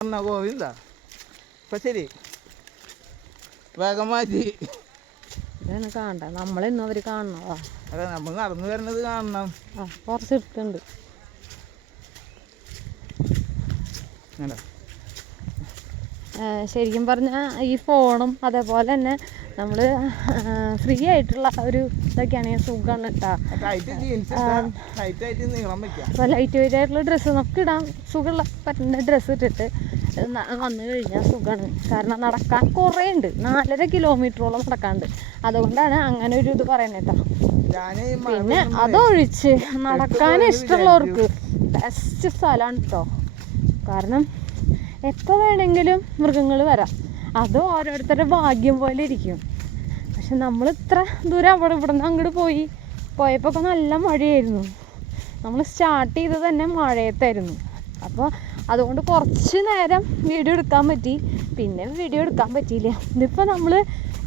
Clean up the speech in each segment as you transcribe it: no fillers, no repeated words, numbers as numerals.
ഗോവിന്ദ ഇപ്പൊ ശരി വേഗം മാറ്റി ഇതാണ് കാണണ്ട, നമ്മളെന്നും അവര് കാണണതാ. അതെ, നമ്മൾ നടന്നു വരുന്നത് കാണണം. കുറച്ച് എടുത്തുണ്ട്. ശരിക്കും പറഞ്ഞാൽ ഈ ഫോണും അതേപോലെ തന്നെ നമ്മൾ ഫ്രീ ആയിട്ടുള്ള ഒരു ഇതൊക്കെയാണെങ്കിൽ സുഖമാണ് കേട്ടോ. അപ്പോൾ ലൈറ്റ് വെയിറ്റ് ആയിട്ടുള്ള ഡ്രസ്സ് നമുക്ക് ഇടാൻ സുഖമുള്ള പറ്റുന്ന ഡ്രസ്സ് ഇട്ടിട്ട് വന്നു കഴിഞ്ഞാൽ സുഖമാണ്. കാരണം നടക്കാൻ കുറേ ഉണ്ട്, 4.5 കിലോമീറ്ററോളം നടക്കാണ്ട്. അതുകൊണ്ടാണ് അങ്ങനെ ഒരു ഇത് പറയുന്നത് കേട്ടോ. പിന്നെ അതൊഴിച്ച് നടക്കാൻ ഇഷ്ടമുള്ളവർക്ക് ബെസ്റ്റ് സ്ഥലമാണ് കേട്ടോ. കാരണം എപ്പോൾ വേണമെങ്കിലും മൃഗങ്ങൾ വരാം, അത് ഓരോരുത്തരുടെ ഭാഗ്യം പോലെ ഇരിക്കും. പക്ഷെ നമ്മൾ ഇത്ര ദൂരം ഇവിടെ നിന്ന് അങ്ങോട്ട് പോയപ്പോൾ ഒക്കെ നല്ല മഴയായിരുന്നു. നമ്മൾ സ്റ്റാർട്ട് ചെയ്തത് തന്നെ മഴയത്തായിരുന്നു. അപ്പോൾ അതുകൊണ്ട് കുറച്ച് നേരം വീഡിയോ എടുക്കാൻ പറ്റി, പിന്നെ വീഡിയോ എടുക്കാൻ പറ്റിയില്ല. ഇതിപ്പോൾ നമ്മൾ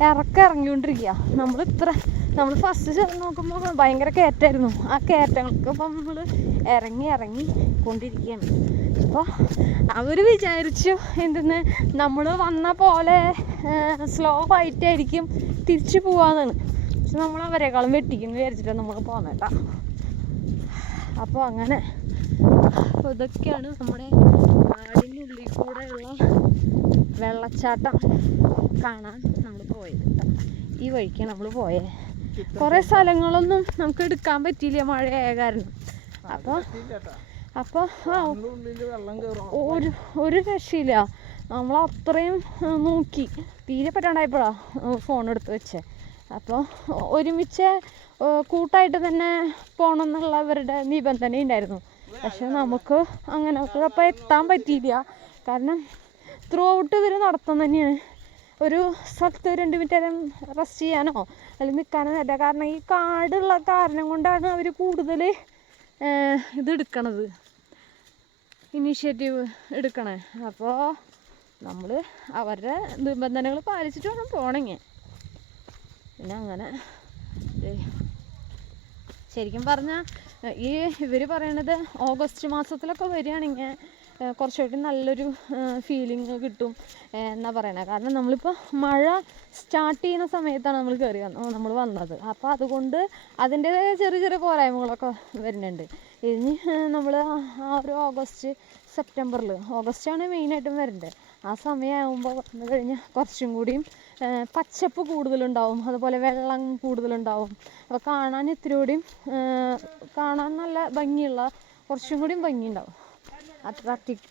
ഇറങ്ങിക്കൊണ്ടിരിക്കുക. നമ്മൾ ഫസ്റ്റ് നോക്കുമ്പോൾ ഭയങ്കര കയറ്റമായിരുന്നു. ആ കയറ്റങ്ങൾക്ക് ഇപ്പം നമ്മൾ ഇറങ്ങി കൊണ്ടിരിക്കുകയാണ്. അപ്പോൾ അവർ വിചാരിച്ചു എന്തെന്ന് നമ്മൾ വന്ന പോലെ സ്ലോ ആയിട്ടായിരിക്കും തിരിച്ചു പോവാന്നാണ്. പക്ഷെ നമ്മൾ അവരെക്കാളും വെട്ടിക്കുന്നു വിചാരിച്ചിട്ടാണ് നമ്മൾ പോകുന്നത് കേട്ടോ. അപ്പോൾ അങ്ങനെ ഇതൊക്കെയാണ് നമ്മുടെ നാടിനുള്ളിൽ കൂടെയുള്ള വെള്ളച്ചാട്ടം കാണാൻ നമ്മൾ പോയത് കേട്ടോ. ഈ വഴിക്കാണ് നമ്മൾ പോയത്. കുറേ സ്ഥലങ്ങളൊന്നും നമുക്ക് എടുക്കാൻ പറ്റിയില്ല മഴയായ കാരണം. അപ്പോൾ ഒരു രക്ഷയില്ല. നമ്മൾ അത്രയും നോക്കി തീരെ പറ്റാണ്ടായപ്പോഴാണ് ഫോൺ എടുത്ത് വെച്ചത്. അപ്പോൾ ഒരുമിച്ച് കൂട്ടായിട്ട് തന്നെ പോകണം എന്നുള്ളവരുടെ നിബന്ധന ഉണ്ടായിരുന്നു. പക്ഷെ നമുക്ക് അങ്ങനെ അപ്പോൾ എത്താൻ പറ്റിയില്ല. കാരണം ത്രൂ ഔട്ട് ഇവർ നടത്തം തന്നെയാണ്. ഒരു സ്ഥലത്ത് 2 മിനിറ്റ് നേരം റെസ്റ്റ് ചെയ്യാനോ അല്ലെങ്കിൽ നിൽക്കാനോ പറ്റില്ല. കാരണം ഈ കാടുള്ള കാരണം കൊണ്ടാണ് അവർ കൂടുതൽ ഇതെടുക്കണത്, ഇനീഷ്യേറ്റീവ് എടുക്കണേ. അപ്പോൾ നമ്മൾ അവരുടെ നിബന്ധനകൾ പാലിച്ചിട്ട് വേണം പോകണമെങ്കിൽ. പിന്നെ അങ്ങനെ ശരിക്കും പറഞ്ഞാൽ ഇവർ പറയണത് ഓഗസ്റ്റ് മാസത്തിലൊക്കെ വരികയാണെങ്കിൽ കുറച്ചുകൂടി നല്ലൊരു ഫീലിംഗ് കിട്ടും എന്നാണ് പറയണത്. കാരണം നമ്മളിപ്പോൾ മഴ സ്റ്റാർട്ട് ചെയ്യുന്ന സമയത്താണ് നമ്മൾ വന്നത്. അപ്പോൾ അതുകൊണ്ട് അതിൻ്റേതായ ചെറിയ പോരായ്മകളൊക്കെ വരുന്നുണ്ട്. ഇനി നമ്മൾ ആ ഒരു ഓഗസ്റ്റാണ് മെയിനായിട്ടും വരേണ്ടത്. ആ സമയമാകുമ്പോൾ വന്നു കഴിഞ്ഞാൽ കുറച്ചും കൂടിയും പച്ചപ്പ് കൂടുതലുണ്ടാവും, അതുപോലെ വെള്ളം കൂടുതലുണ്ടാവും. അപ്പോൾ കാണാൻ ഇത്തിരികൂടിയും കാണാൻ നല്ല ഭംഗിയുള്ള കുറച്ചും കൂടിയും ഭംഗിയുണ്ടാവും, അട്രാക്റ്റീവ്.